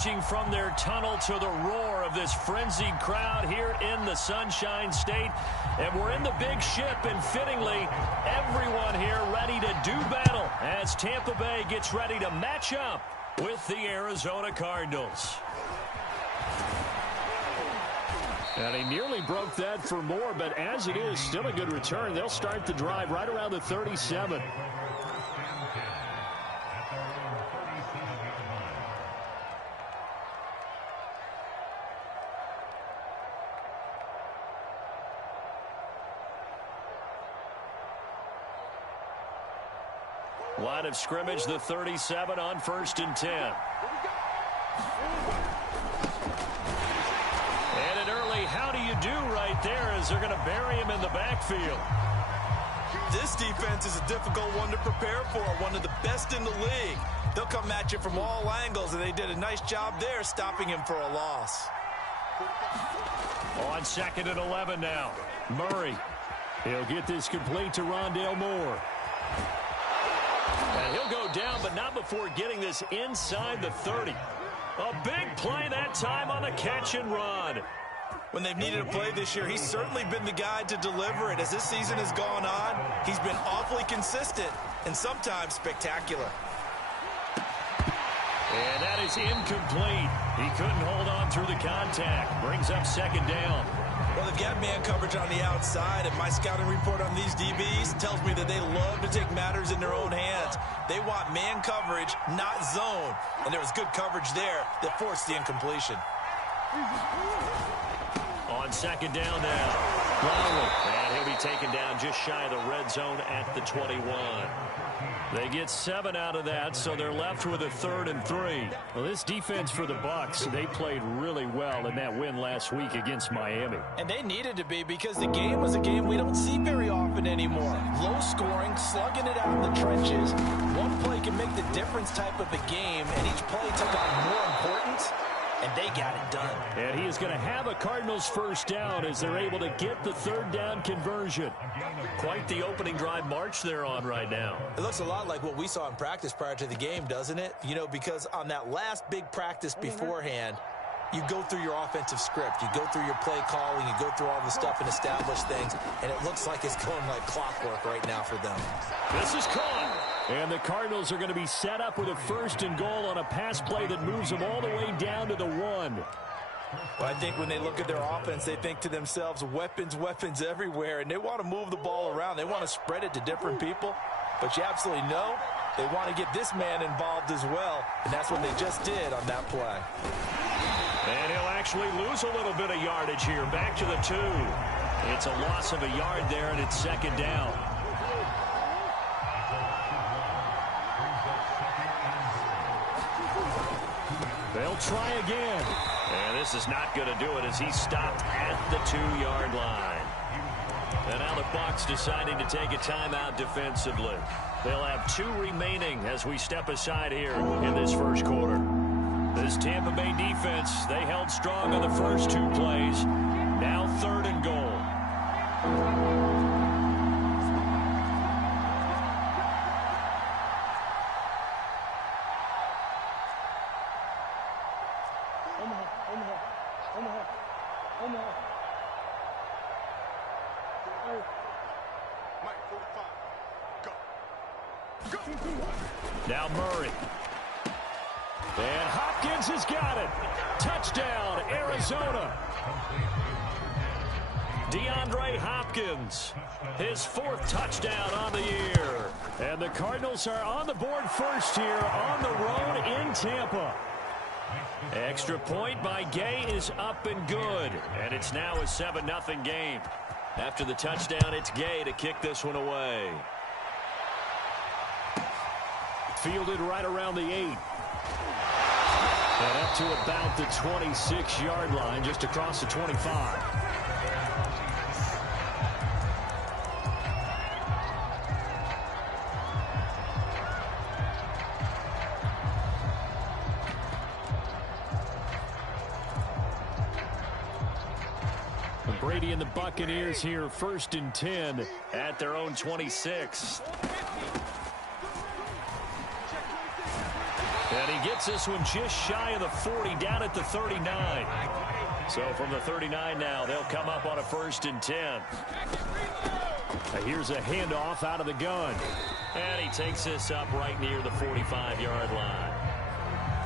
From their tunnel to the roar of this frenzied crowd here in the Sunshine State. And we're in the big ship, and fittingly, everyone here ready to do battle as Tampa Bay gets ready to match up with the Arizona Cardinals. And he nearly broke that for more, but as it is, still a good return. They'll start the drive right around the 37. Line of scrimmage, the 37 on 1st and 10. And an early how do you do right there as they're going to bury him in the backfield. This defense is a difficult one to prepare for, one of the best in the league. They'll come at you from all angles, and they did a nice job there stopping him for a loss. On 2nd and 11 now. Murray. He'll get this complete to Rondale Moore. And he'll go down, but not before getting this inside the 30. A big play that time on the catch and run. When they've needed a play this year, he's certainly been the guy to deliver it. As this season has gone on, he's been awfully consistent and sometimes spectacular. And that is incomplete. He couldn't hold on through the contact. Brings up 2nd down. Well, they've got man coverage on the outside, and my scouting report on these DBs tells me that they love to take matters in their own hands. They want man coverage, not zone. And there was good coverage there that forced the incompletion. On 2nd down now. And he'll be taken down just shy of the red zone at the 21. They get 7 out of that, so they're left with a 3rd and 3. Well, this defense for the Bucs, they played really well in that win last week against Miami. And they needed to be, because the game was a game we don't see very often anymore. Low scoring, slugging it out in the trenches. One play can make the difference type of a game, and each play took on more importance. And they got it done. And he is going to have a Cardinals 1st down as they're able to get the 3rd down conversion. Quite the opening drive march they're on right now. It looks a lot like what we saw in practice prior to the game, doesn't it? You know, because on that last big practice beforehand, you go through your offensive script. You go through your play calling. You go through all the stuff and establish things. And it looks like it's going like clockwork right now for them. This is caught. And the Cardinals are going to be set up with a 1st and goal on a pass play that moves them all the way down to the 1. Well, I think when they look at their offense, they think to themselves, weapons, weapons everywhere. And they want to move the ball around. They want to spread it to different people. But you absolutely know they want to get this man involved as well. And that's what they just did on that play. And he'll actually lose a little bit of yardage here. Back to the 2. It's a loss of a yard there, and it's 2nd down. They'll try again. And this is not going to do it as he's stopped at the 2-yard line. And now the Bucs deciding to take a timeout defensively. They'll have 2 remaining as we step aside here in this 1st quarter. This Tampa Bay defense, they held strong on the first 2 plays. Now 3rd and goal. Now Murray. And Hopkins has got it. Touchdown, Arizona. DeAndre Hopkins, his 4th touchdown on the year. And the Cardinals are on the board first here on the road in Tampa. Extra point by Gay is up and good. And it's now a 7-0 game. After the touchdown, it's Gay to kick this one away. Fielded right around the 8. And up to about the 26-yard line, just across the 25. Brady and the Buccaneers here, 1st and 10 at their own 26. And he he gets this one just shy of the 40, down at the 39. So from the 39 now, they'll come up on a 1st and 10. Here's a handoff out of the gun. And he takes this up right near the 45-yard line.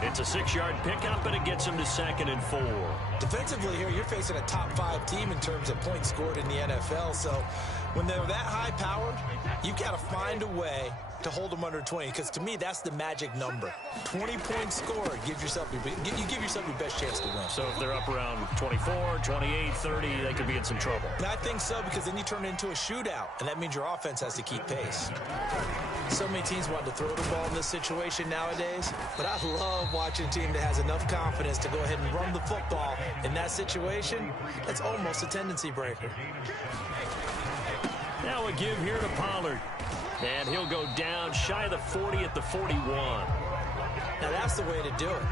It's a 6-yard pickup, and it gets him to 2nd and 4. Defensively here, you're facing a top-5 team in terms of points scored in the NFL. So when they're that high-powered, you've got to find a way to hold them under 20, because to me, that's the magic number. 20 points scored, you give yourself your best chance to win. So if they're up around 24, 28, 30, they could be in some trouble. And I think so, because then you turn it into a shootout, and that means your offense has to keep pace. So many teams want to throw the ball in this situation nowadays, but I love watching a team that has enough confidence to go ahead and run the football in that situation. That's almost a tendency breaker. Now a give here to Pollard. And he'll go down shy of the 40 at the 41. Now that's the way to do it.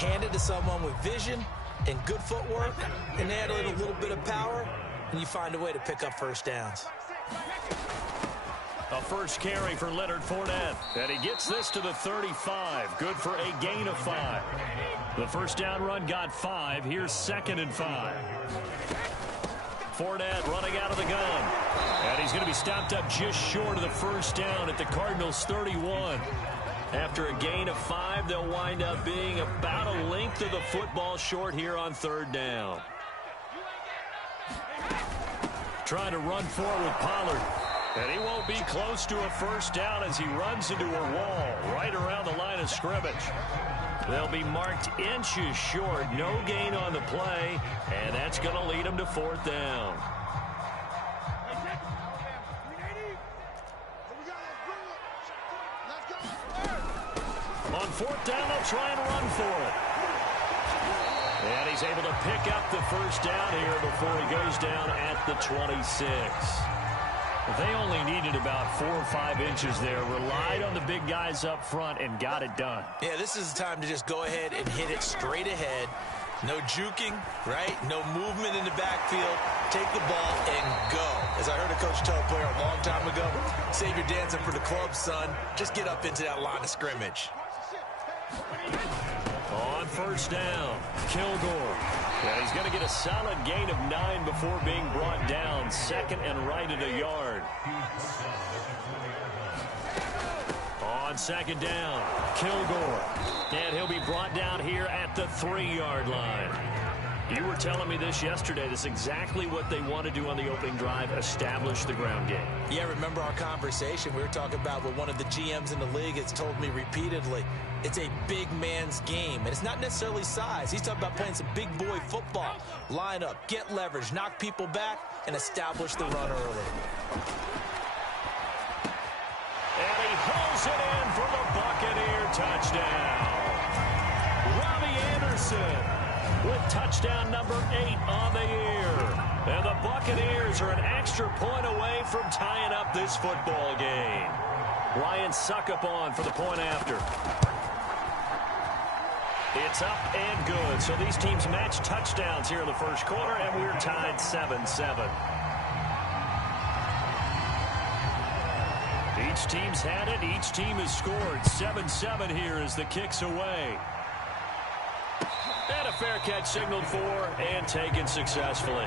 Hand it to someone with vision and good footwork, and add in a little bit of power, and you find a way to pick up first downs. A first carry for Leonard Fournette. And he gets this to the 35. Good for a gain of 5. The first down run got 5. Here's 2nd and 5. Fournette running out of the gun. And he's going to be stopped up just short of the first down at the Cardinals' 31. After a gain of 5, they'll wind up being about a length of the football short here on 3rd down. Trying to run forward with Pollard. And he won't be close to a first down as he runs into a wall right around the line of scrimmage. They'll be marked inches short. No gain on the play, and that's going to lead them to 4th down. On 4th down, they'll try and run for it. And he's able to pick up the first down here before he goes down at the 26. They only needed about 4 or 5 inches there, relied on the big guys up front, and got it done. Yeah, this is the time to just go ahead and hit it straight ahead. No juking, right? No movement in the backfield. Take the ball and go. As I heard a coach tell a player a long time ago, save your dancing for the club, son. Just get up into that line of scrimmage. On first down, Kilgore. Yeah, he's going to get a solid gain of 9 before being brought down. 2nd and right at a yard. On 2nd down, Kilgore. And he'll be brought down here at the 3-yard line. You were telling me this yesterday. This is exactly what they want to do on the opening drive, establish the ground game. Yeah, remember our conversation. We were talking about what one of the GMs in the league has told me repeatedly. It's a big man's game, and it's not necessarily size. He's talking about playing some big boy football. Line up, get leverage, knock people back, and establish the run early. And he hauls it in for the Buccaneer touchdown. Robbie Anderson with touchdown number 8 on the year. And the Buccaneers are an extra point away from tying up this football game. Ryan Succop for the point after. It's up and good. So these teams match touchdowns here in the first quarter, and we're tied 7-7. Each team's had it. Each team has scored. 7-7 here as the kick's away. And a fair catch signaled for and taken successfully.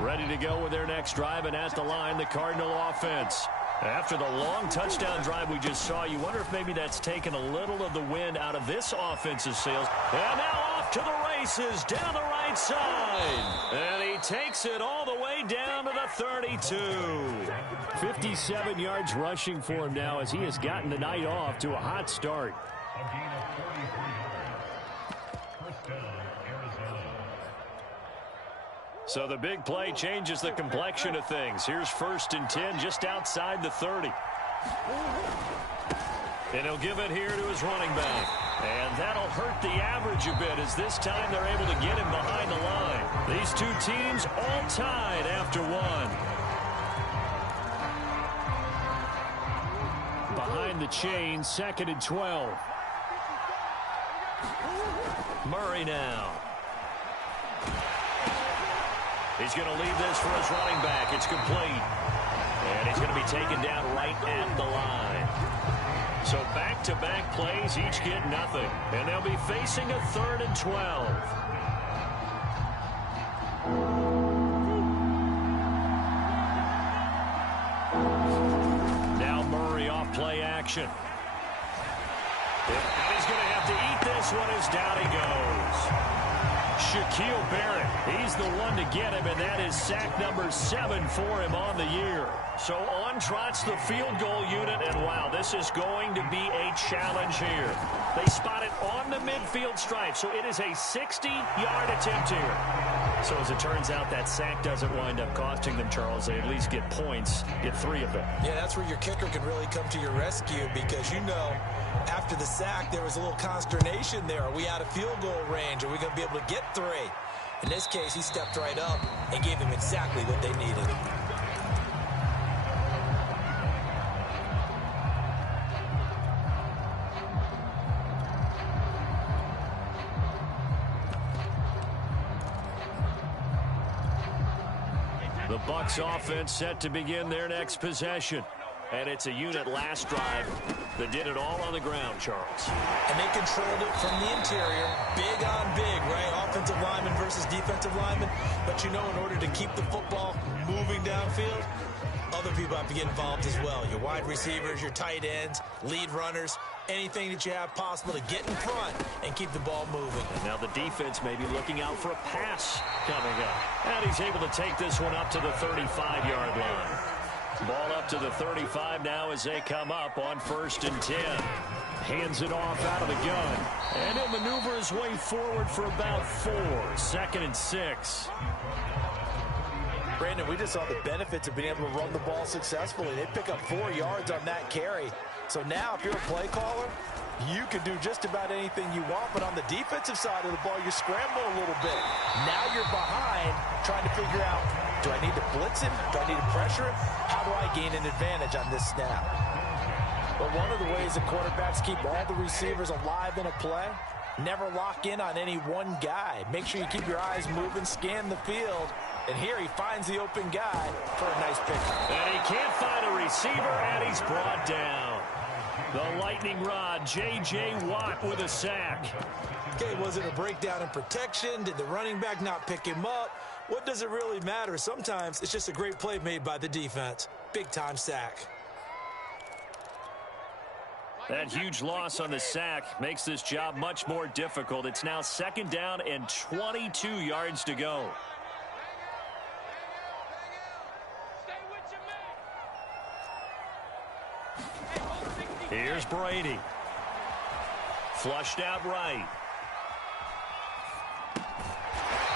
Ready to go with their next drive, and at the line, the Cardinal offense. After the long touchdown drive we just saw, you wonder if maybe that's taken a little of the wind out of this offensive sails. And now off to the races down the right side. And he takes it all the way down to the 32. 57 yards rushing for him now as he has gotten the night off to a hot start. So the big play changes the complexion of things. Here's 1st and 10 just outside the 30. And he'll give it here to his running back. And that'll hurt the average a bit as this time they're able to get him behind the line. These two teams all tied after one. Behind the chain, 2nd and 12. Murray now. He's going to leave this for his running back. It's complete. And he's going to be taken down right at the line. So back-to-back plays, each get nothing. And they'll be facing a 3rd and 12. Now Murray off play action. And he's going to have to eat this one as down he goes. Shaquille Barrett, he's the one to get him, and that is sack number 7 for him on the year. So on trots the field goal unit, and wow, this is going to be a challenge here. They spot it on the midfield stripe, so it is a 60-yard attempt here. So as it turns out, that sack doesn't wind up costing them, Charles. They at least get points, get 3 of them. Yeah, that's where your kicker can really come to your rescue because, you know, after the sack, there was a little consternation there. Are we out of field goal range? Are we going to be able to get 3? In this case, he stepped right up and gave them exactly what they needed. The Bucs offense set to begin their next possession. And it's a unit last drive that did it all on the ground, Charles. And they controlled it from the interior, big on big, right? Offensive lineman versus defensive lineman. But you know, in order to keep the football moving downfield, other people have to get involved as well. Your wide receivers, your tight ends, lead runners, anything that you have possible to get in front and keep the ball moving. And now the defense may be looking out for a pass coming up. And he's able to take this one up to the 35-yard line. Ball up to the 35 now as they come up on 1st and 10. Hands it off out of the gun. And he'll maneuver his way forward for about 4. 2nd and 6. Brandon, we just saw the benefits of being able to run the ball successfully. They pick up 4 yards on that carry. So now if you're a play caller, you can do just about anything you want. But on the defensive side of the ball, you scramble a little bit. Now you're behind trying to figure out, do I need to blitz him? Do I need to pressure him? How do I gain an advantage on this snap? But one of the ways the quarterbacks keep all the receivers alive in a play, never lock in on any one guy. Make sure you keep your eyes moving, scan the field. And here he finds the open guy for a nice pickup. And he can't find a receiver, and he's brought down. The lightning rod, J.J. Watt with a sack. Okay, was it a breakdown in protection? Did the running back not pick him up? What does it really matter? Sometimes it's just a great play made by the defense. Big-time sack. That huge loss on the sack makes this job much more difficult. It's now 2nd down and 22 yards to go. Here's Brady. Flushed out right.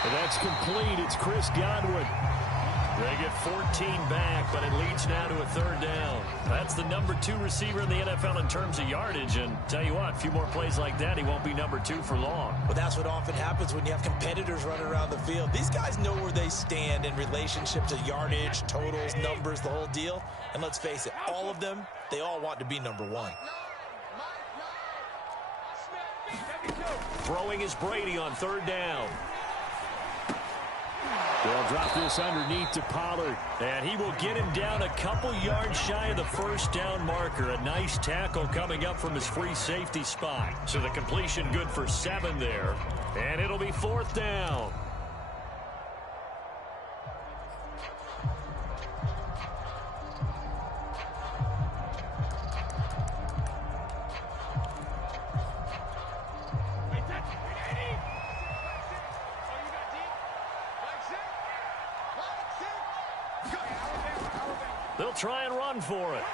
And that's complete. It's Chris Godwin. They get 14 back, but it leads now to a 3rd down. That's the number 2 receiver in the NFL in terms of yardage. And tell you what, a few more plays like that, he won't be number 2 for long. Well, that's what often happens when you have competitors running around the field. These guys know where they stand in relationship to yardage, totals, numbers, the whole deal. And let's face it, all of them, they all want to be number 1. Throwing is Brady on 3rd down. They'll drop this underneath to Pollard. And he will get him down a couple yards shy of the 1st down marker. A nice tackle coming up from his free safety spot. So the completion good for 7 there. And it'll be 4th down. They'll try and run for it.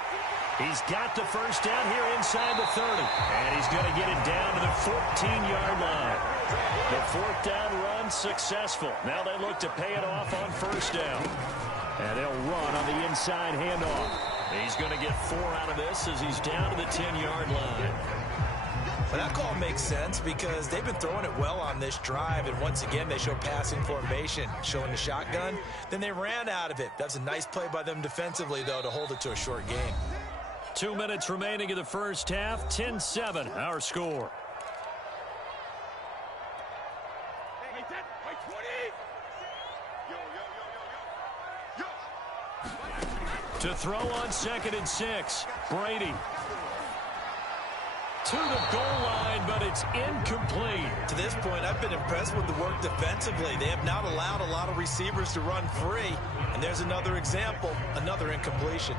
He's got the 1st down here inside the 30. And he's going to get it down to the 14-yard line. The 4th down run successful. Now they look to pay it off on 1st down. And they'll run on the inside handoff. He's going to get 4 out of this as he's down to the 10-yard line. But that call makes sense because they've been throwing it well on this drive, and once again they show passing formation, showing the shotgun. Then they ran out of it. That's a nice play by them defensively, though, to hold it to a short game. 2 minutes remaining in the 1st half. 10-7, our score. To throw on 2nd and 6. Brady. To the goal line, but it's incomplete. To this point, I've been impressed with the work defensively. They have not allowed a lot of receivers to run free. And there's another example, another incompletion.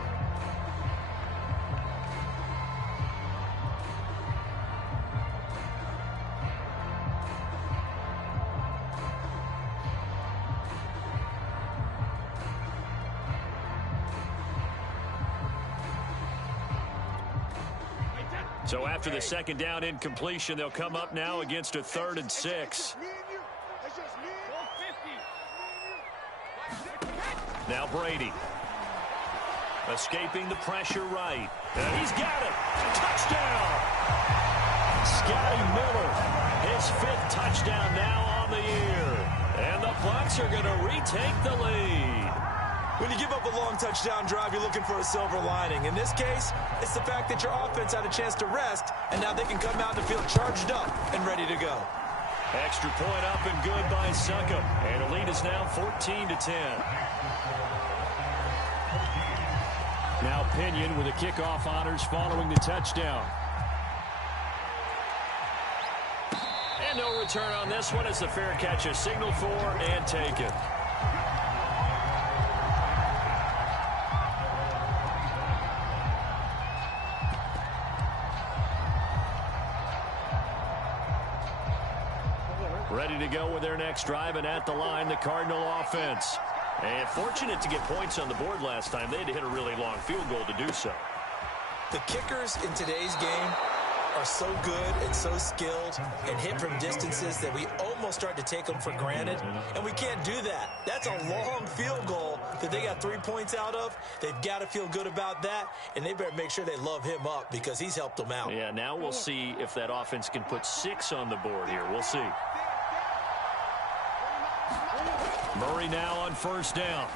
So after the 2nd down incompletion, they'll come up now against a 3rd and 6. Now Brady. Escaping the pressure right. And he's got it. Touchdown. Scotty Miller. His 5th touchdown now on the year. And the Bucs are going to retake the lead. When you give up a long touchdown drive, you're looking for a silver lining. In this case, it's the fact that your offense had a chance to rest, and now they can come out and feel charged up and ready to go. Extra point up and good by Succop. And the lead is now 14-10. Now Pinion with the kickoff honors following the touchdown. And no return on this one as the fair catch is signaled for and taken. Ready to go with their next drive, and at the line, the Cardinal offense. And fortunate to get points on the board last time. They had to hit a really long field goal to do so. The kickers in today's game are so good and so skilled and hit from distances that we almost start to take them for granted, and we can't do that. That's a long field goal that they got 3 points out of. They've got to feel good about that, and they better make sure they love him up because he's helped them out. Yeah, now we'll see if that offense can put 6 on the board here. We'll see. Murray now on 1st down.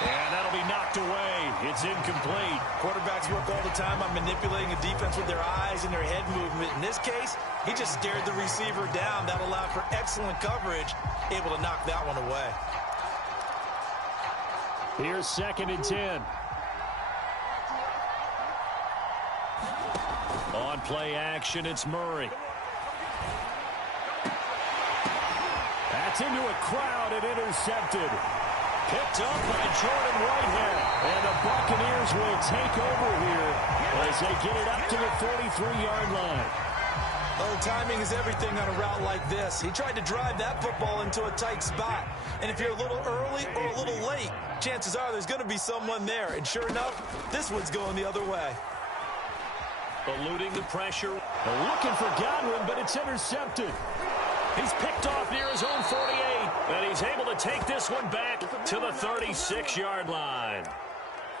And that'll be knocked away. It's incomplete. Quarterbacks work all the time on manipulating a defense with their eyes and their head movement. In this case, he just stared the receiver down. That allowed for excellent coverage, able to knock that one away. Here's 2nd and 10. On play action, it's Murray. That's into a crowd and intercepted. Picked up by Jordan Whitehead. And the Buccaneers will take over here as they get it up to the 43-yard line. Oh, timing is everything on a route like this. He tried to drive that football into a tight spot. And if you're a little early or a little late, chances are there's going to be someone there. And sure enough, this one's going the other way. Eluding the pressure. Looking for Godwin, but it's intercepted. He's picked off near his own 48, and he's able to take this one back to the 36-yard line.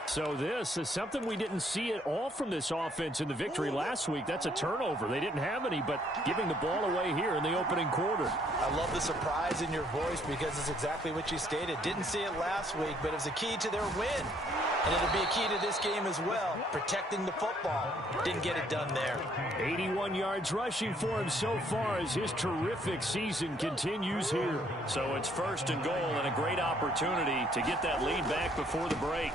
So this is something we didn't see at all from this offense in the victory last week. That's a turnover. They didn't have any, but giving the ball away here in the opening quarter. I love the surprise in your voice because it's exactly what you stated. Didn't see it last week, but it was a key to their win. And it'll be a key to this game as well, protecting the football. Didn't get it done there. 81 yards rushing for him so far as his terrific season continues here. So it's 1st and goal and a great opportunity to get that lead back before the break.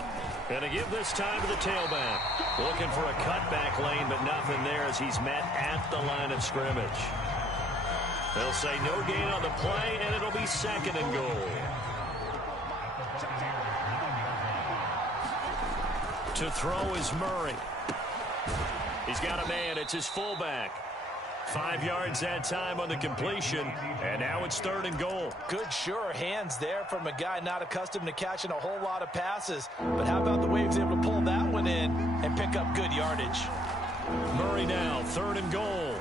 And to give this time to the tailback. Looking for a cutback lane, but nothing there as he's met at the line of scrimmage. They'll say no gain on the play, and it'll be 2nd and goal. To throw is Murray. He's got a man. It's his fullback. 5 yards that time on the completion, and now it's 3rd and goal. Good, sure hands there from a guy not accustomed to catching a whole lot of passes. But how about the way he was able to pull that one in and pick up good yardage? Murray now, 3rd and goal.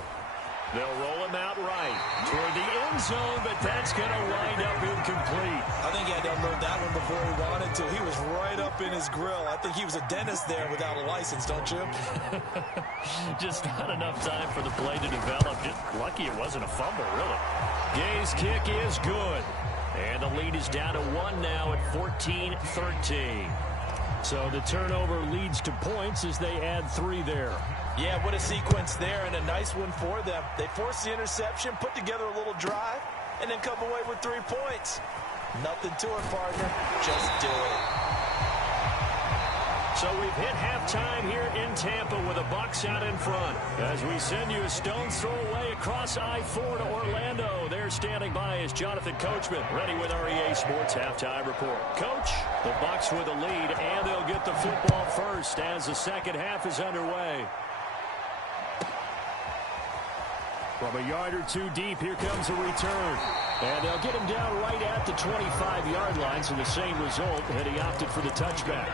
They'll roll him out right toward the end zone, but that's going to wind up incomplete. I think he had to unload that one before he wanted to. He was right up in his grill. I think he was a dentist there without a license, don't you? Just not enough time for the play to develop. Just lucky it wasn't a fumble, really. Gay's kick is good. And the lead is down to 1 now at 14-13. So the turnover leads to points as they add 3 there. Yeah, what a sequence there, and a nice one for them. They force the interception, put together a little drive, and then come away with 3 points. Nothing to it, partner. Just do it. So we've hit halftime here in Tampa with the Bucs out in front. As we send you a stone's throw away across I-4 to Orlando. There standing by is Jonathan Coachman, ready with our EA Sports Halftime Report. Coach, the Bucs with a lead, and they'll get the football first as the second half is underway. From a yard or two deep, here comes a return. And they'll get him down right at the 25-yard line, so the same result, and he opted for the touchback.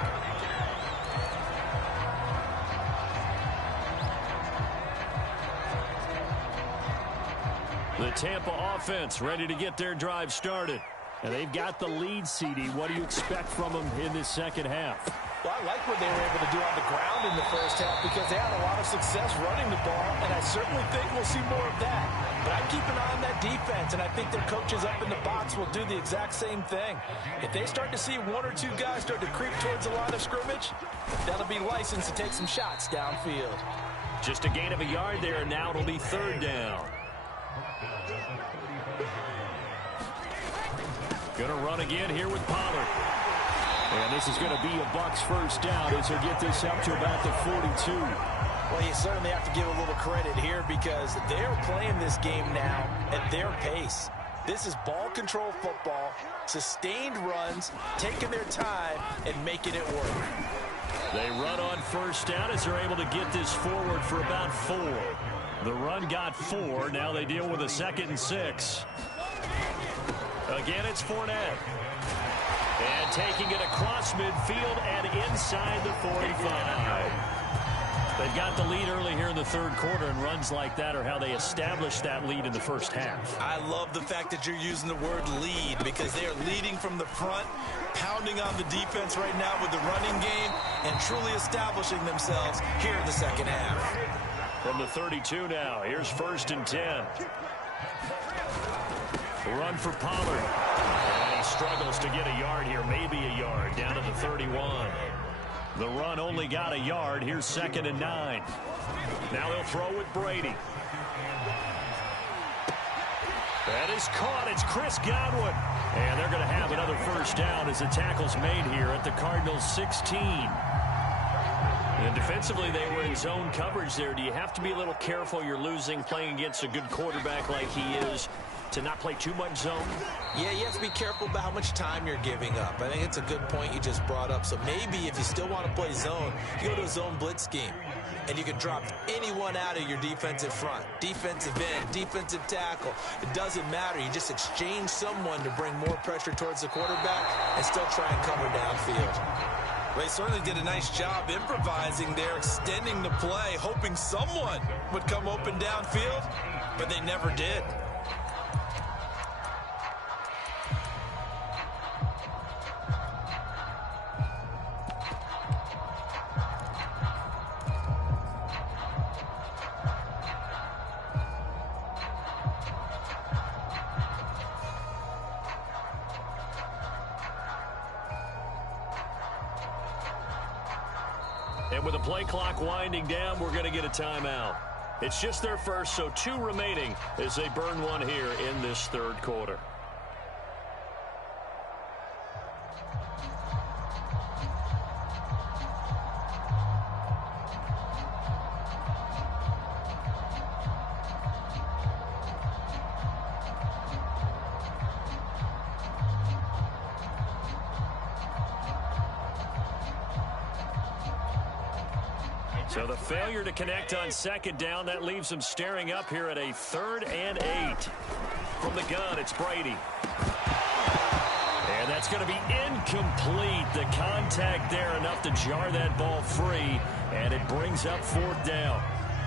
The Tampa offense ready to get their drive started. And they've got the lead, CD. What do you expect from them in this second half? Well, I like what they were able to do on the ground in the first half because they had a lot of success running the ball, and I certainly think we'll see more of that. But I keep an eye on that defense, and I think their coaches up in the box will do the exact same thing. If they start to see one or two guys start to creep towards the line of scrimmage, that'll be licensed to take some shots downfield. Just a gain of a yard there, and now it'll be third down. Going to run again here with Pollard. And this is going to be a Bucs first down as they get this up to about the 42. Well, you certainly have to give a little credit here because they're playing this game now at their pace. This is ball control football, sustained runs, taking their time, and making it work. They run on first down as they're able to get this forward for about 4. The run got 4. Now they deal with a 2nd and 6. Again, it's Fournette. And taking it across midfield and inside the 45. They've got the lead early here in the third quarter, and runs like that are how they established that lead in the first half. I love the fact that you're using the word lead because they are leading from the front, pounding on the defense right now with the running game, and truly establishing themselves here in the second half. From the 32 now, here's 1st and 10. Run for Pollard. And he struggles to get a yard here, maybe a yard, down to the 31. The run only got a yard. Here's 2nd and 9. Now they'll throw with Brady. That is caught. It's Chris Godwin. And they're going to have another first down as the tackle's made here at the Cardinals' 16. And defensively, they were in zone coverage there. Do you have to be a little careful? You're losing, playing against a good quarterback like he is, to not play too much zone? Yeah, you have to be careful about how much time you're giving up. I think it's a good point you just brought up. So maybe if you still want to play zone, you go to a zone blitz scheme. And you can drop anyone out of your defensive front. Defensive end, defensive tackle. It doesn't matter. You just exchange someone to bring more pressure towards the quarterback and still try and cover downfield. They certainly did a nice job improvising there, extending the play, hoping someone would come open downfield, but they never did. And with the play clock winding down, we're going to get a timeout. It's just their first, so 2 remaining as they burn one here in this third quarter. So the failure to connect on 2nd down, that leaves them staring up here at a 3rd and 8. From the gun, it's Brady. And that's going to be incomplete. The contact there enough to jar that ball free, and it brings up 4th down.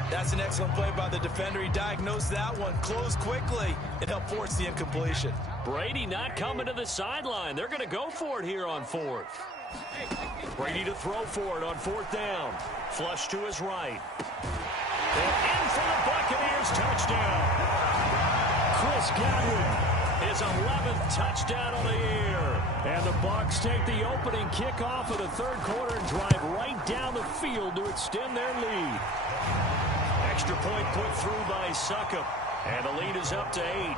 That's an excellent play by the defender. He diagnosed that one, closed quickly, and helped force the incompletion. Brady not coming to the sideline. They're going to go for it here on 4th. Brady to throw for it on 4th down. Flush to his right. And in for the Buccaneers touchdown. Chris Godwin, his 11th touchdown on the year. And the Bucs take the opening kickoff of the third quarter and drive right down the field to extend their lead. Extra point put through by Succop. And the lead is up to 8.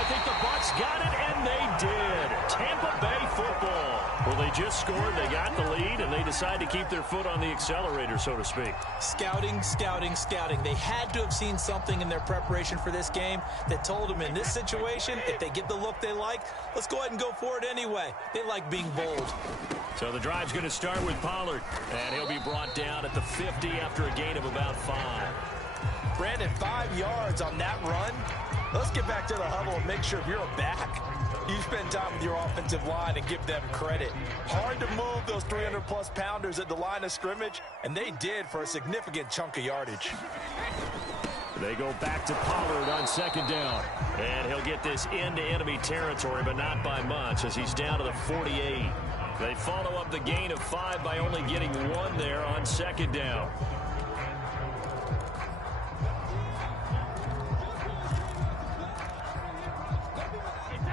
I think the Bucs Bucs got it, and they did. Tampa Bay football. Well, they just scored, they got the lead, and they decide to keep their foot on the accelerator, so to speak. Scouting, scouting, scouting. They had to have seen something in their preparation for this game that told them in this situation, if they get the look they like, let's go ahead and go for it anyway. They like being bold. So the drive's going to start with Pollard, and he'll be brought down at the 50 after a gain of about 5. Brandon, 5 yards on that run. Let's get back to the huddle and make sure if you're a back, you spend time with your offensive line and give them credit. Hard to move those 300-plus pounders at the line of scrimmage, and they did for a significant chunk of yardage. They go back to Pollard on 2nd down. And he'll get this into enemy territory, but not by much, as he's down to the 48. They follow up the gain of 5 by only getting 1 there on 2nd down.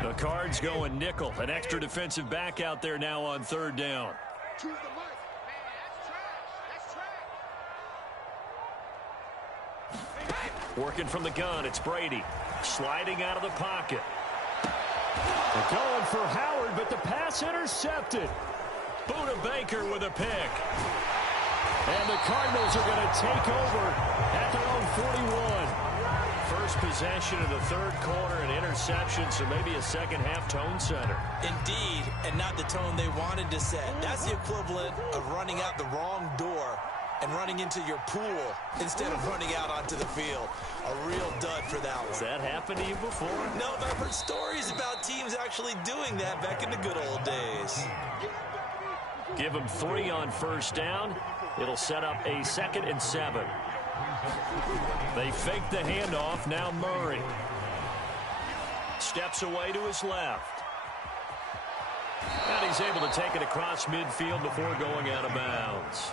The Cards going nickel. An extra defensive back out there now on 3rd down. Working from the gun, it's Brady. Sliding out of the pocket. They're going for Howard, but the pass intercepted. Buda Baker with a pick. And the Cardinals are going to take over at their own 41. First possession of the 3rd quarter, an interception, so maybe a second-half tone setter. Indeed, and not the tone they wanted to set. That's the equivalent of running out the wrong door and running into your pool instead of running out onto the field. A real dud for that one. Has that happened to you before? No, but I've heard stories about teams actually doing that back in the good old days. Give them 3 on 1st down. It'll set up a 2nd and 7. They fake the handoff. Now Murray steps away to his left. And he's able to take it across midfield before going out of bounds.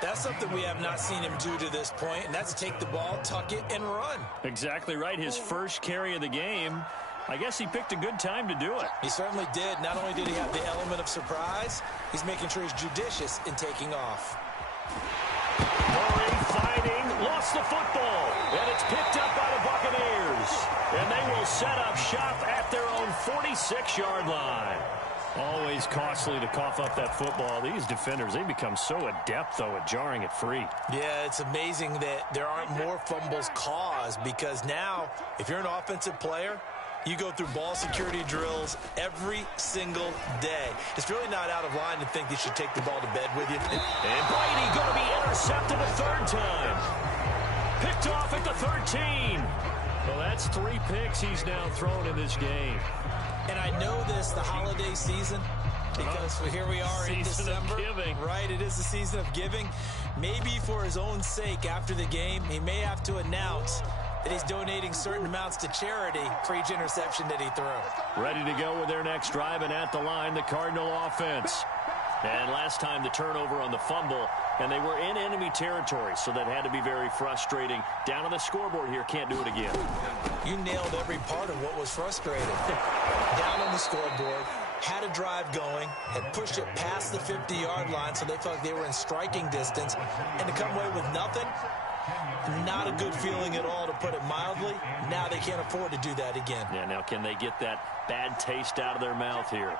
That's something we have not seen him do to this point, and that's take the ball, tuck it, and run. Exactly right. His first carry of the game. I guess he picked a good time to do it. He certainly did. Not only did he have the element of surprise, he's making sure he's judicious in taking off. Murray fighting, lost the football, and it's picked up by the Buccaneers. And they will set up shop at their own 46-yard line. Always costly to cough up that football. These defenders, they become so adept, though, at jarring it free. Yeah, it's amazing that there aren't more fumbles caused, because now, if you're an offensive player, you go through ball security drills every single day. It's really not out of line to think you should take the ball to bed with you. And Brady going to be intercepted a 3rd time. Picked off at the 13. Well, that's 3 picks he's now thrown in this game. And I know this, the holiday season, because here we are in December. Right, it is the season of giving. Maybe for his own sake after the game, he may have to announce that he's donating certain amounts to charity for each interception that he threw. Ready to go with their next drive, and at the line, the Cardinal offense. And last time the turnover on the fumble, and they were in enemy territory, so that had to be very frustrating. Down on the scoreboard here, can't do it again. You nailed every part of what was frustrating. Down on the scoreboard, had a drive going, and pushed it past the 50-yard line, so they felt like they were in striking distance, and to come away with nothing, not a good feeling at all, to put it mildly. Now they can't afford to do that again. Yeah, now can they get that bad taste out of their mouth here?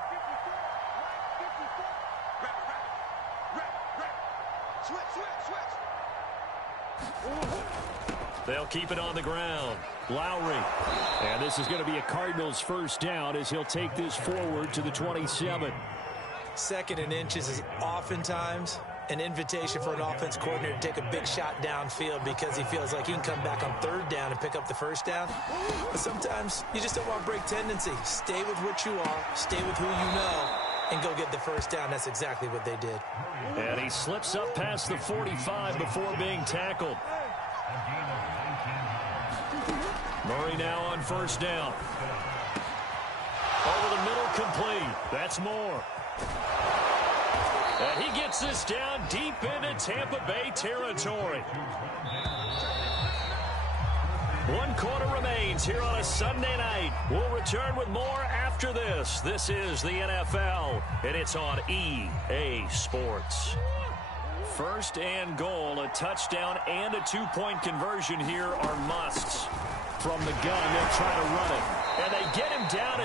They'll keep it on the ground. Lowry. And this is going to be a Cardinals 1st down as he'll take this forward to the 27. 2nd and inches is oftentimes an invitation for an offense coordinator to take a big shot downfield because he feels like he can come back on 3rd down and pick up the 1st down. But sometimes you just don't want break tendency. Stay with what you are, stay with who you know, and go get the 1st down. That's exactly what they did. And he slips up past the 45 before being tackled. Murray now on 1st down. Over the middle, complete. That's Moore. And he gets this down deep into Tampa Bay territory. 1 quarter remains here on a Sunday night. We'll return with more after this. This is the NFL, and it's on EA Sports. 1st and goal, a touchdown and a 2-point conversion here are musts. From the gun, they'll try to run it. And they get him down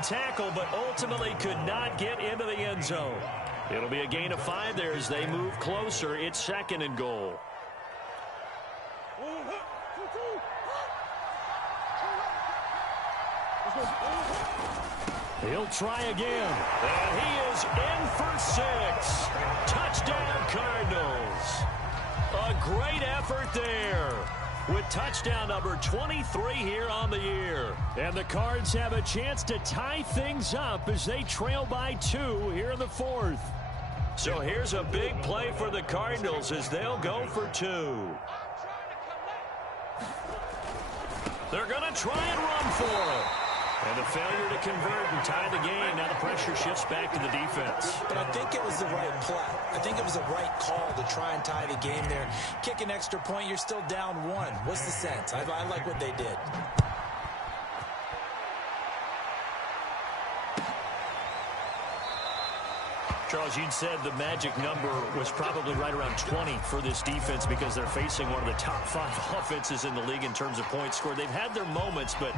good tackle, but ultimately could not get into the end zone. It'll be a gain of 5 there as they move closer. It's 2nd and goal. He'll try again. And he is in for 6. Touchdown, Cardinals. A great effort there with touchdown number 23 here on the year. And the Cards have a chance to tie things up as they trail by 2 here in the 4th. So here's a big play for the Cardinals as they'll go for 2. They're going to try and run for it. And a failure to convert and tie the game. Now the pressure shifts back to the defense. But I think it was the right play. I think it was the right call to try and tie the game there. Kick an extra point, you're still down 1. What's the sense? I like what they did. Charles, you'd said the magic number was probably right around 20 for this defense because they're facing one of the top 5 offenses in the league in terms of points scored. They've had their moments, but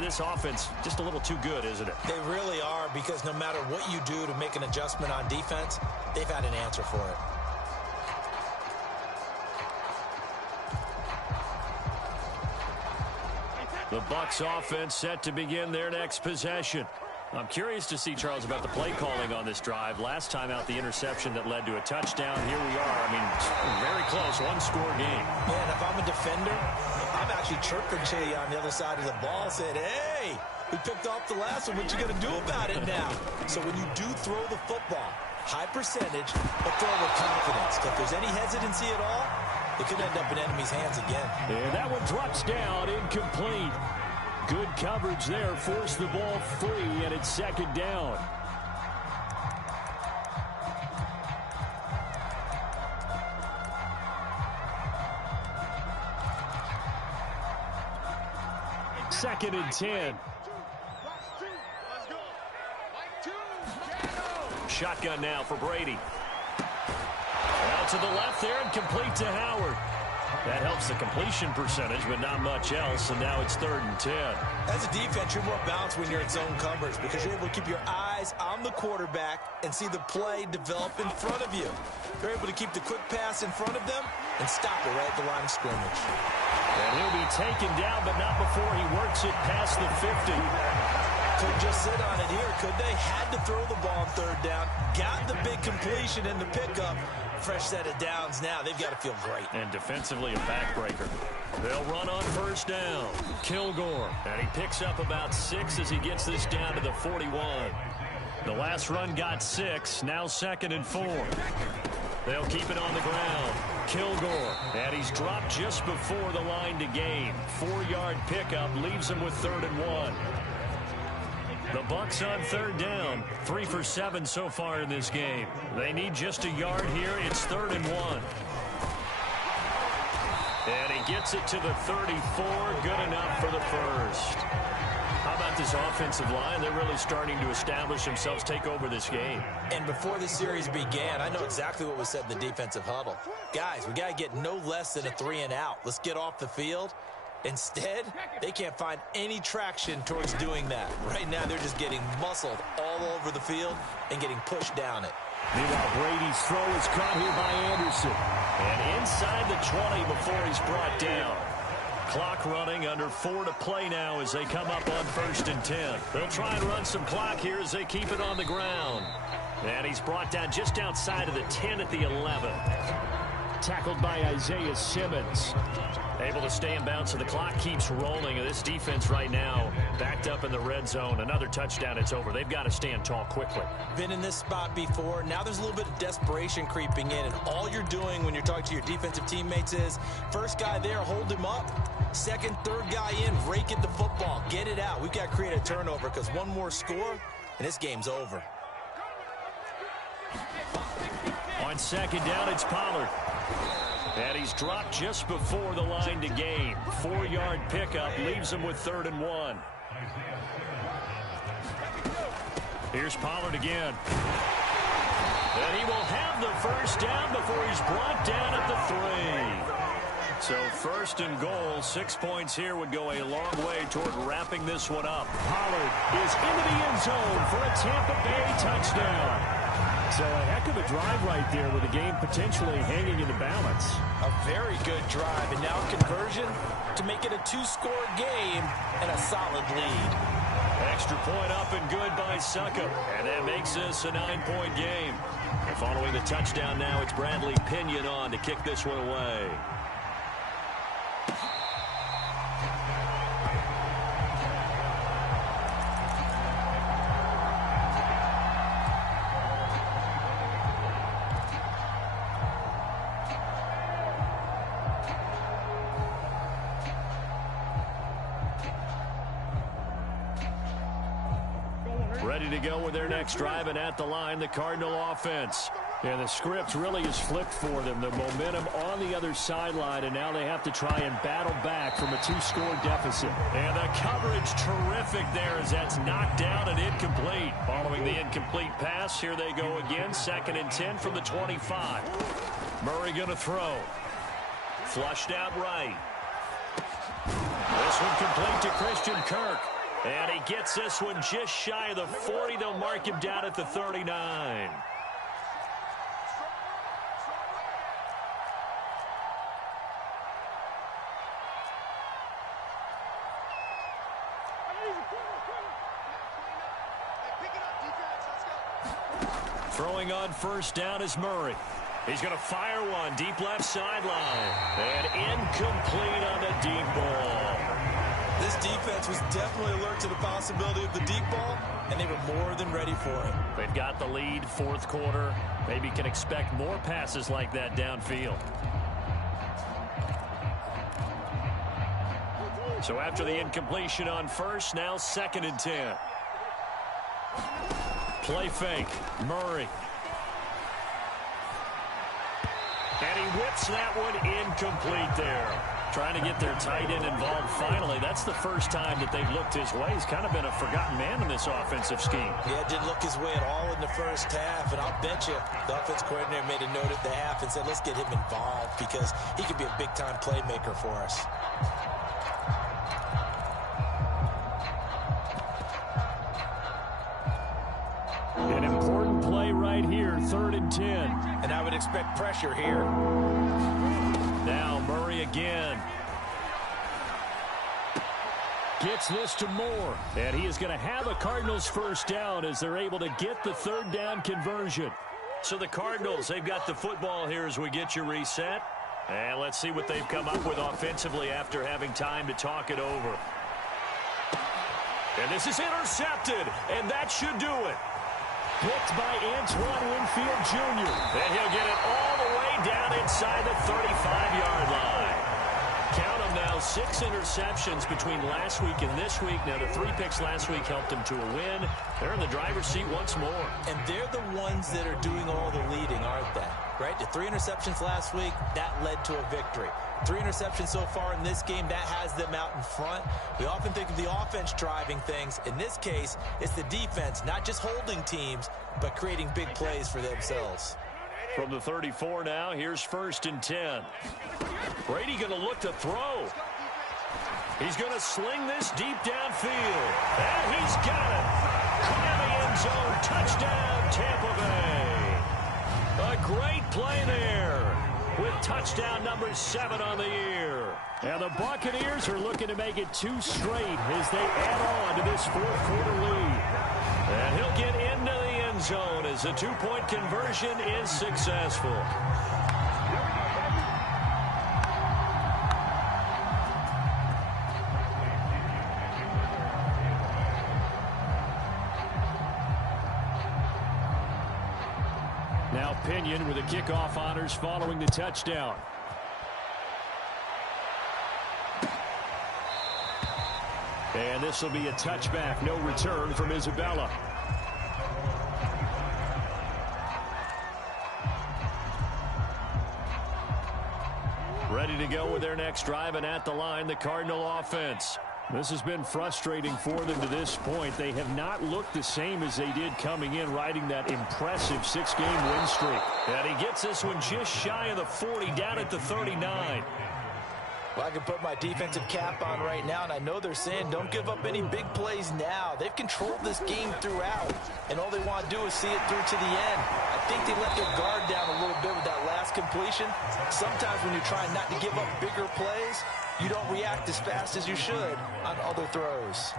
this offense just a little too good, isn't it? They really are, because no matter what you do to make an adjustment on defense, they've had an answer for it. The Bucs offense set to begin their next possession. I'm curious to see, Charles, about the play calling on this drive. Last time out, the interception that led to a touchdown. Here we are. I mean, very close, one-score game. Man, if I'm a defender, I'm actually chirping to you on the other side of the ball, saying, hey, we picked off the last one. What you going to do about it now? So when you do throw the football, high percentage, but throw with confidence. If there's any hesitancy at all, it could end up in enemy's hands again. And that one drops down, incomplete. Good coverage there, forced the ball free, and it's 2nd down. Second and 10. Shotgun now for Brady. Out to the left there and complete to Howard. That helps the completion percentage, but not much else, and now it's 3rd and 10. As a defense, you're more balanced when you're in zone coverage because you're able to keep your eyes on the quarterback and see the play develop in front of you. You're able to keep the quick pass in front of them and stop it right at the line of scrimmage. And he'll be taken down, but not before he works it past the 50. Couldn't just sit on it here, could they? Had to throw the ball on 3rd down. Got the big completion in the pickup. Fresh set of downs now. They've got to feel great. And defensively, a backbreaker. They'll run on 1st down. Kilgore. And he picks up about 6 as he gets this down to the 41. The last run got 6. Now 2nd and 4. They'll keep it on the ground. Kilgore. And he's dropped just before the line to gain. 4-yard pickup leaves him with 3rd and 1. The Bucs on 3rd down. 3 for 7 so far in this game. They need just a yard here. It's 3rd and 1. And he gets it to the 34. Good enough for the first. How about this offensive line? They're really starting to establish themselves, take over this game. And before the series began, I know exactly what was said in the defensive huddle. Guys, we got to get no less than a 3 and out. Let's get off the field. Instead, they can't find any traction towards doing that. Right now, they're just getting muscled all over the field and getting pushed down it. Meanwhile, Brady's throw is caught here by Anderson. And inside the 20 before he's brought down. Clock running, under 4 to play now as they come up on 1st and 10. They'll try and run some clock here as they keep it on the ground. And he's brought down just outside of the 10 at the 11. Tackled by Isaiah Simmons. Able to stay in bounds, so the clock keeps rolling. And this defense right now backed up in the red zone. Another touchdown, it's over. They've got to stand tall quickly. Been in this spot before. Now there's a little bit of desperation creeping in. And all you're doing when you're talking to your defensive teammates is, first guy there, hold him up. Second, third guy in, rake at the football. Get it out. We've got to create a turnover because one more score, and this game's over. On 2nd down, it's Pollard. And he's dropped just before the line to gain. 4-yard pickup leaves him with 3rd and 1. Here's Pollard again. And he will have the first down before he's brought down at the 3. So first and goal, 6 points here would go a long way toward wrapping this one up. Pollard is into the end zone for a Tampa Bay touchdown. So a heck of a drive right there with the game potentially hanging in the balance. A very good drive, and now conversion to make it a two-score game and a solid lead. Extra point up and good by Suckup. And that makes this a 9-point game. And following the touchdown now, it's Bradley Pinion on to kick this one away. Ready to go with their next drive, and at the line, the Cardinal offense. And the script really is flipped for them. The momentum on the other sideline, and now they have to try and battle back from a two-score deficit. And the coverage terrific there as that's knocked down and incomplete. Following the incomplete pass, here they go again. 2nd and 10 from the 25. Murray going to throw. Flushed out right. This one complete to Christian Kirk. And he gets this one just shy of the 40. They'll mark him down at the 39. Throwing on first down is Murray. He's going to fire one deep left sideline. And incomplete on the deep ball. This defense was definitely alert to the possibility of the deep ball, and they were more than ready for it. They've got the lead, 4th quarter. Maybe can expect more passes like that downfield. So after the incompletion on first, now 2nd and 10. Play fake. Murray. And he whips that one incomplete there. Trying to get their tight end involved finally. That's the first time that they've looked his way. He's kind of been a forgotten man in this offensive scheme. Yeah, didn't look his way at all in the first half. And I'll bet you the offense coordinator made a note at the half and said, let's get him involved because he could be a big-time playmaker for us. An important play right here, 3rd and 10. And I would expect pressure here. Now Murray again. Gets this to Moore. And he is going to have a Cardinals first down as they're able to get the 3rd down conversion. So the Cardinals, they've got the football here as we get you reset. And let's see what they've come up with offensively after having time to talk it over. And this is intercepted, and that should do it. Picked by Antoine Winfield Jr. And he'll get it all the way down inside the 35-yard line. Count them now, 6 interceptions between last week and this week. Now, the 3 picks last week helped them to a win. They're in the driver's seat once more. And they're the ones that are doing all the leading, aren't they? Right? The 3 interceptions last week, that led to a victory. 3 interceptions so far in this game, that has them out in front. We often think of the offense driving things. In this case, it's the defense, not just holding teams, but creating big plays for themselves. From the 34 now, here's 1st and 10. Brady going to look to throw. He's going to sling this deep downfield. And he's got it. Caught in the end zone. Touchdown, Tampa Bay. A great play there with touchdown number 7 on the year. And the Buccaneers are looking to make it 2 straight as they add on to this 4th quarter lead. And he'll get into the end zone as the 2-point conversion is successful. Now Pinion with the kickoff honors following the touchdown. And this will be a touchback, no return from Isabella. Ready to go with their next drive, and at the line, the Cardinal offense. This has been frustrating for them to this point. They have not looked the same as they did coming in, riding that impressive 6-game win streak. And he gets this one just shy of the 40, down at the 39. Well, I can put my defensive cap on right now, and I know they're saying don't give up any big plays now. They've controlled this game throughout, and all they want to do is see it through to the end. I think they let their guard down a little bit with that last completion. Sometimes when you're trying not to give up bigger plays, you don't react as fast as you should on other throws.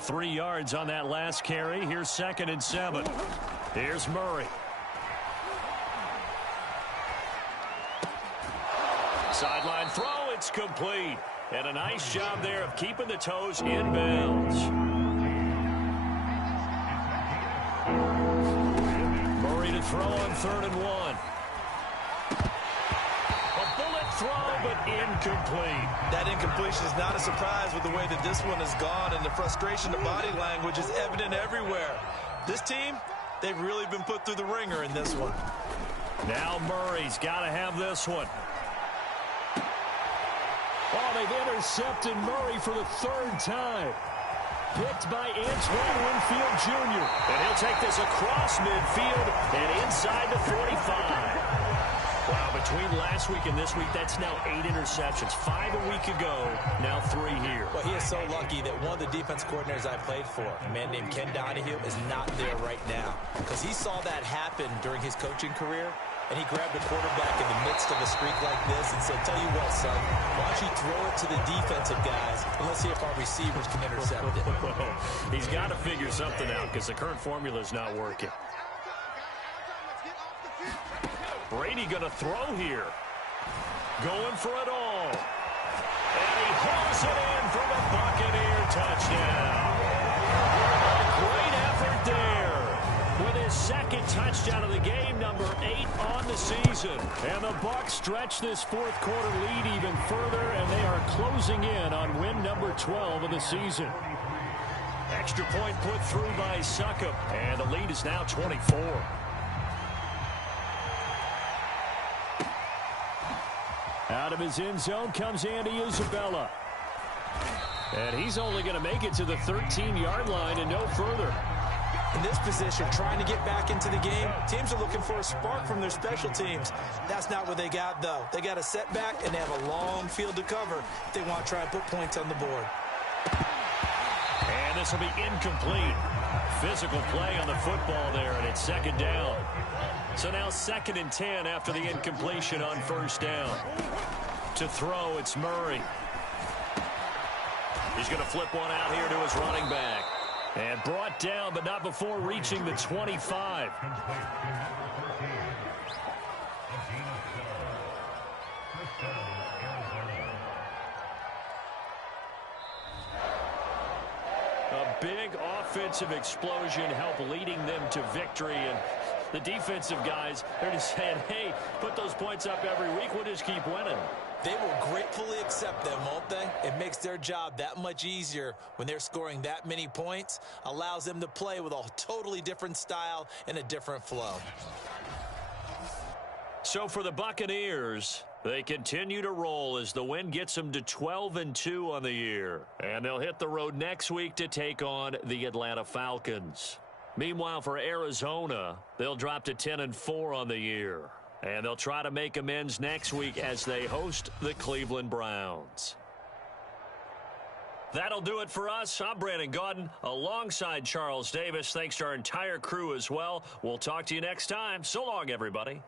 3 yards on that last carry. Here's 2nd and 7. Here's Murray. Sideline throw, it's complete. And a nice job there of keeping the toes in bounds. Murray to throw on 3rd and 1. A bullet throw, but incomplete. That incompletion is not a surprise with the way that this one has gone, and the frustration, the body language is evident everywhere. This team, they've really been put through the ringer in this one. Now Murray's got to have this one. Oh, they've intercepted Murray for the 3rd time. Picked by Antoine Winfield Jr. And he'll take this across midfield and inside the 45. Wow, between last week and this week, that's now 8 interceptions. 5 a week ago, now 3 here. Well, he is so lucky that one of the defense coordinators I played for, a man named Ken Donahue, is not there right now. Because he saw that happen during his coaching career, and he grabbed the quarterback in the midst of a streak like this and said, tell you what, son, why don't you throw it to the defensive guys, and let's see if our receivers can intercept it. He's got to figure something out because the current formula is not working. Brady going to throw here. Going for it all. And he hauls it in for the Buccaneer touchdown. Great effort there. With his 2nd touchdown of the game, number 8 on the season. And the Bucs stretch this 4th quarter lead even further, and they are closing in on win number 12 of the season. Extra point put through by Succop, and the lead is now 24. Out of his end zone comes Andy Isabella. And he's only going to make it to the 13-yard line and no further. In this position, trying to get back into the game, teams are looking for a spark from their special teams. That's not what they got, though. They got a setback, and they have a long field to cover if they want to try and put points on the board. And this will be incomplete. Physical play on the football there, and it's 2nd down. So now 2nd and 10 after the incompletion on 1st down. To throw, it's Murray. He's going to flip one out here to his running back. And brought down, but not before reaching the 25. A big offensive explosion helped leading them to victory. And the defensive guys, they're just saying, hey, put those points up every week. We'll just keep winning. They will gratefully accept them, won't they? It makes their job that much easier when they're scoring that many points. Allows them to play with a totally different style and a different flow. So for the Buccaneers, they continue to roll as the win gets them to 12-2 on the year. And they'll hit the road next week to take on the Atlanta Falcons. Meanwhile, for Arizona, they'll drop to 10-4 on the year. And they'll try to make amends next week as they host the Cleveland Browns. That'll do it for us. I'm Brandon Gaudin alongside Charles Davis. Thanks to our entire crew as well. We'll talk to you next time. So long, everybody.